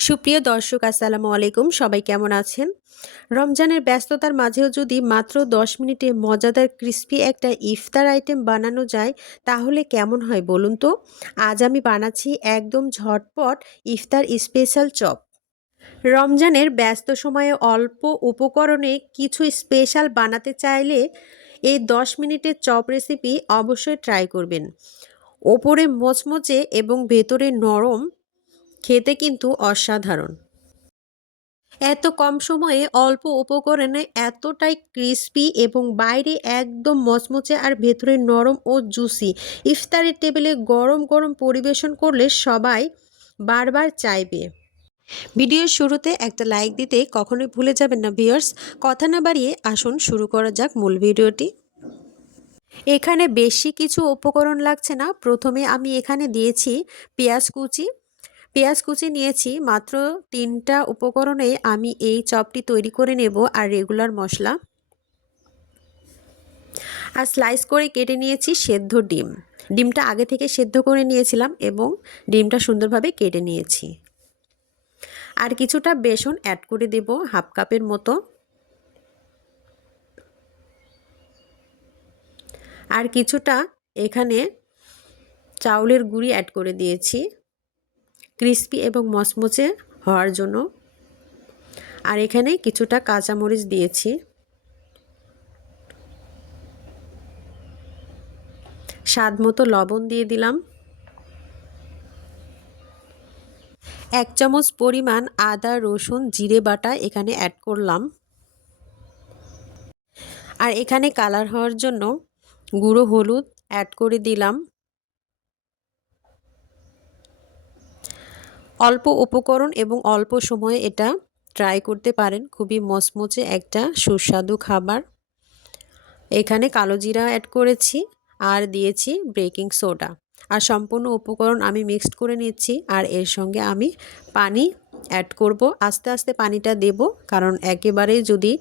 সুপ্রিয় দর্শক আসসালামু আলাইকুম, সবাই কেমন আছেন? রমজানের ব্যস্ততার মাঝেও যদি মাত্র ১০ মিনিটে মজাদার ক্রিস্পি একটা ইফতার আইটেম বানানো যায় তাহলে কেমন হয় বলুন তো? আজ আমি বানাচ্ছি একদম ঝটপট ইফতার স্পেশাল চপ। রমজানের ব্যস্ত সময়ে অল্প উপকরণে কিছু স্পেশাল বানাতে চাইলে এই ১০ মিনিটের চপ রেসিপি অবশ্যই ট্রাই করবেন। ওপরে মচমচে এবং ভেতরে নরম, খেতে কিন্তু অসাধারণ। এত কম সময়ে অল্প উপকরণে এতটাই ক্রিস্পি এবং বাইরে একদম মচমচে আর ভেতরে নরম ও জুসি, ইফতারের টেবিলে গরম গরম পরিবেশন করলে সবাই বারবার চাইবে। ভিডিওর শুরুতে একটা লাইক দিতে কখনোই ভুলে যাবেন না ভিউয়ার্স। কথা না বাড়িয়ে আসুন শুরু করা যাক মূল ভিডিওটি। এখানে বেশি কিছু উপকরণ লাগছে না। প্রথমে আমি এখানে দিয়েছি পেঁয়াজ কুচি। পেঁয়াজ কুচি নিয়েছি মাত্র ৩টা উপকরণে আমি এই চপটি তৈরি করে নেব। আর রেগুলার মশলা, আর স্লাইস করে কেটে নিয়েছি সেদ্ধ ডিম। ডিমটা আগে থেকে সেদ্ধ করে নিয়েছিলাম এবং ডিমটা সুন্দরভাবে কেটে নিয়েছি। আর কিছুটা বেসন অ্যাড করে দেব, হাফ কাপের মতো। আর কিছুটা এখানে চাউলের গুঁড়ি অ্যাড করে দিয়েছি ক্রিস্পি এবং মচমচে হওয়ার জন্য। আর এখানে কিছুটা কাঁচামরিচ দিয়েছি। স্বাদ মতো লবণ দিয়ে দিলাম। ১ চামচ পরিমাণ আদা রসুন জিরে বাটা এখানে অ্যাড করলাম। আর এখানে কালার হওয়ার জন্য গুঁড়ো হলুদ অ্যাড করে দিলাম। অল্প উপকরণ এবং অল্প সময়ে এটা ট্রাই করতে পারেন, খুবই মচমচে একটা সুস্বাদু খাবার। এখানে কালো জিরা অ্যাড করেছি আর দিয়েছি বেকিং সোডা। আর সম্পূর্ণ উপকরণ আমি মিক্সড করে নিচ্ছি। আর এর সঙ্গে আমি পানি অ্যাড করব। আস্তে আস্তে পানিটা দেব, কারণ একেবারেই যদি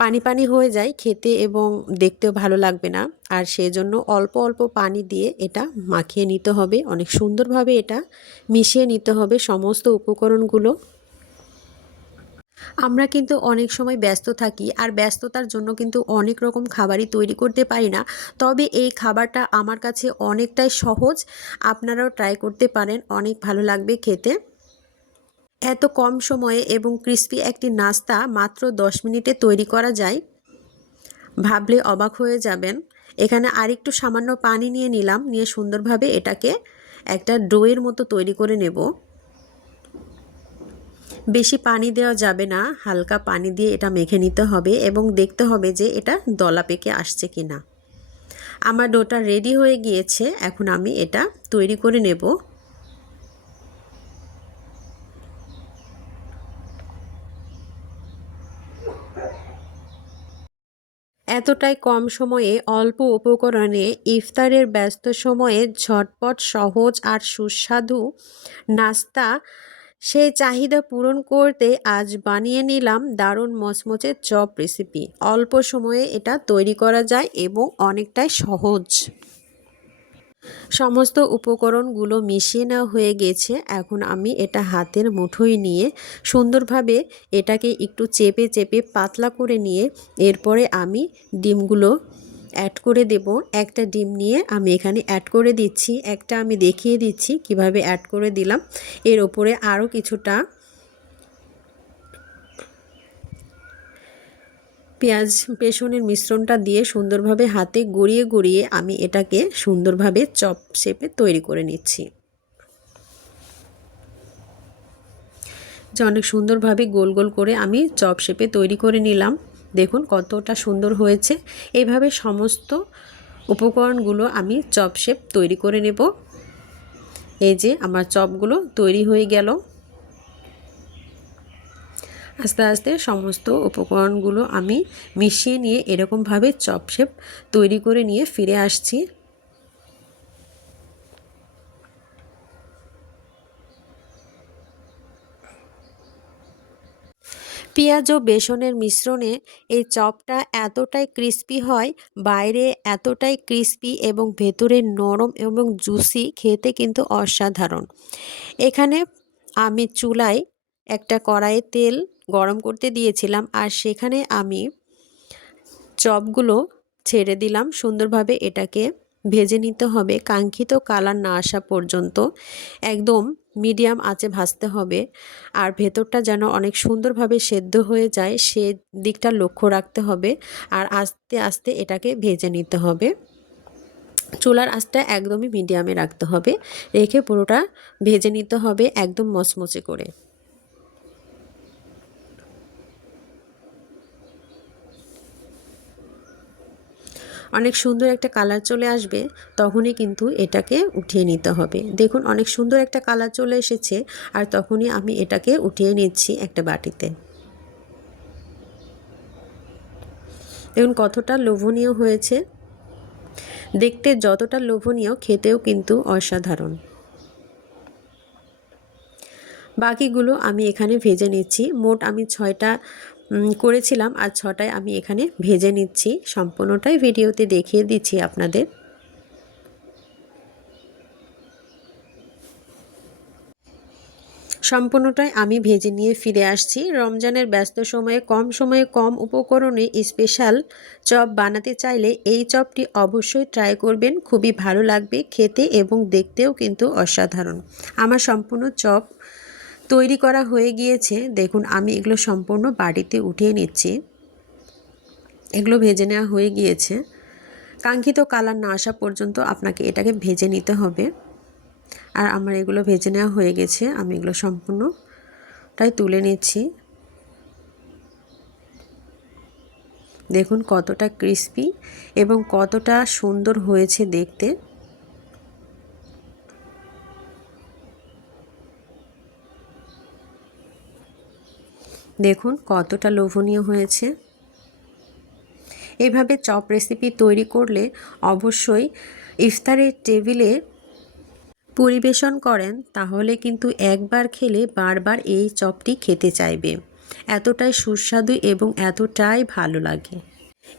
পানি পানি হয়ে যায় খেতে এবং দেখতেও ভালো লাগবে না। আর সেজন্য অল্প অল্প পানি দিয়ে এটা মাখিয়ে নিতে হবে, অনেক সুন্দরভাবে এটা মিশিয়ে নিতে হবে সমস্ত উপকরণগুলো। আমরা কিন্তু অনেক সময় ব্যস্ত থাকি, আর ব্যস্ততার জন্য কিন্তু অনেক রকম খাবারই তৈরি করতে পারি না। তবে এই খাবারটা আমার কাছে অনেকটাই সহজ, আপনারাও ট্রাই করতে পারেন, অনেক ভালো লাগবে খেতে। এত কম সময়ে এবং ক্রিস্পি একটি নাস্তা মাত্র ১০ মিনিটে তৈরি করা যায়, ভাবলে অবাক হয়ে যাবেন। এখানে আরেকটু সামান্য পানি নিয়ে নিলাম, নিয়ে সুন্দরভাবে এটাকে একটা ডোয়ের মতো তৈরি করে নেব। বেশি পানি দেওয়া যাবে না, হালকা পানি দিয়ে এটা মেখে নিতে হবে এবং দেখতে হবে যে এটা দলা পেকে আসছে কিনা। আমার ডোটা রেডি হয়ে গিয়েছে, এখন আমি এটা তৈরি করে নেব। এতটাই কম সময়ে অল্প উপকরণে ইফতারের ব্যস্ত সময়ে ঝটপট সহজ আর সুস্বাদু নাস্তা, সেই চাহিদা পূরণ করতে আজ বানিয়ে নিলাম দারুণ মচমচে চপ রেসিপি। অল্প সময়ে এটা তৈরি করা যায় এবং অনেকটাই সহজ। সমস্ত উপকরণগুলো মিশিয়ে নেওয়া হয়ে গেছে। এখন আমি এটা হাতের মুঠোয় নিয়ে সুন্দরভাবে এটাকে একটু চেপে চেপে পাতলা করে নিয়ে এরপরে আমি ডিমগুলো অ্যাড করে দেব। একটা ডিম নিয়ে আমি এখানে অ্যাড করে দিচ্ছি। একটা আমি দেখিয়ে দিচ্ছি কিভাবে অ্যাড করে দিলাম। এর ওপরে আরও কিছুটা পেঁয়াজ বেসনের মিশ্রণটা দিয়ে সুন্দরভাবে হাতে গড়িয়ে গড়িয়ে আমি এটাকে সুন্দরভাবে চপ শেপে তৈরি করে নিচ্ছি। যে অনেক সুন্দরভাবে গোল গোল করে আমি চপ শেপে তৈরি করে নিলাম। দেখুন কতটা সুন্দর হয়েছে। এইভাবে সমস্ত উপকরণগুলো আমি চপ শেপ তৈরি করে নেব। এই যে আমার চপগুলো তৈরি হয়ে গেল। আস্তে আস্তে সমস্ত উপকরণগুলো আমি মিশিয়ে নিয়ে এরকমভাবে চপ শেপ তৈরি করে নিয়ে ফিরে আসছি। পেঁয়াজ ও বেসনের মিশ্রণে এই চপটা এতটাই ক্রিস্পি হয়, বাইরে এতটাই ক্রিস্পি এবং ভেতরে নরম এবং জুসি, খেতে কিন্তু অসাধারণ। এখানে আমি চুলায় একটা কড়াইয়ে তেল গরম করতে দিয়েছিলাম, আর সেখানে আমি চপগুলো ছেড়ে দিলাম। সুন্দরভাবে এটাকে ভেজে নিতে হবে, কাঙ্ক্ষিত কালার না আসা পর্যন্ত একদম মিডিয়াম আঁচে ভাজতে হবে। আর ভেতরটা যেন অনেক সুন্দরভাবে সেদ্ধ হয়ে যায় সে দিকটা লক্ষ্য রাখতে হবে। আর আস্তে আস্তে এটাকে ভেজে নিতে হবে। চুলার আঁচটা একদমই মিডিয়ামে রাখতে হবে, রেখে পুরোটা ভেজে নিতে হবে একদম মচমচে করে। অনেক সুন্দর একটা কালার চলে আসবে, তখনই কিন্তু এটাকে উঠিয়ে নিতে হবে। দেখুন অনেক সুন্দর একটা কালার চলে এসেছে, আর তখনই আমি এটাকে উঠিয়ে নিচ্ছি একটা বাটিতে। দেখুন কতটা লোভনীয় হয়েছে, দেখতে যতটা লোভনীয় খেতেও কিন্তু অসাধারণ। বাকিগুলো আমি এখানে ভেজে নিচ্ছি। মোট আমি 6টা করেছিলাম, আর 6টায় আমি এখানে ভেজে নিচ্ছি। সম্পূর্ণটাই ভিডিওতে দেখিয়ে দিচ্ছি আপনাদের। সম্পূর্ণটাই আমি ভেজে নিয়ে ফিরে আসছি। রমজানের ব্যস্ত সময়ে কম উপকরণে স্পেশাল চপ বানাতে চাইলে এই চপটি অবশ্যই ট্রাই করবেন, খুবই ভালো লাগবে খেতে এবং দেখতেও কিন্তু অসাধারণ। আমার সম্পূর্ণ চপ তৈরি করা হয়ে গিয়েছে। দেখুন আমি এগুলো সম্পূর্ণ বাড়িতে উঠিয়ে নিচ্ছি। এগুলো ভেজে নেওয়া হয়ে গিয়েছে। কাঙ্ক্ষিত কালার না আসা পর্যন্ত আপনাকে এটাকে ভেজে নিতে হবে। আর আমার এগুলো ভেজে নেওয়া হয়ে গেছে, আমি এগুলো সম্পূর্ণটাই তুলে নিচ্ছি। দেখুন কতটা ক্রিস্পি এবং কতটা সুন্দর হয়েছে দেখতে। দেখুন কতটা লোভনীয় হয়েছে। এভাবে চপ রেসিপি তৈরি করলে অবশ্যই ইফতারের টেবিলে পরিবেশন করেন, তাহলে কিন্তু একবার খেলে বারবার এই চপটি খেতে চাইবে। এতটাই সুস্বাদু এবং এতটাই ভালো লাগে।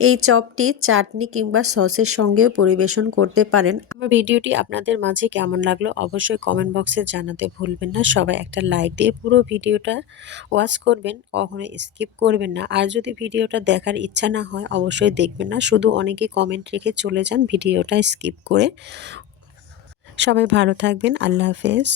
এই চপটি চাটনি কিংবা সসের সঙ্গেও পরিবেশন করতে পারেন। আমার ভিডিওটি আপনাদের মাঝে কেমন লাগলো অবশ্যই কমেন্ট বক্সে জানাতে ভুলবেন না। সবাই একটা লাইক দিয়ে পুরো ভিডিওটা ওয়াচ করবেন, কখনো স্কিপ করবেন না। আর যদি ভিডিওটা দেখার ইচ্ছা না হয় অবশ্যই দেখবেন না, শুধু অনেকেই কমেন্ট রেখে চলে যান ভিডিওটা স্কিপ করে। সবাই ভালো থাকবেন, আল্লাহ হাফেজ।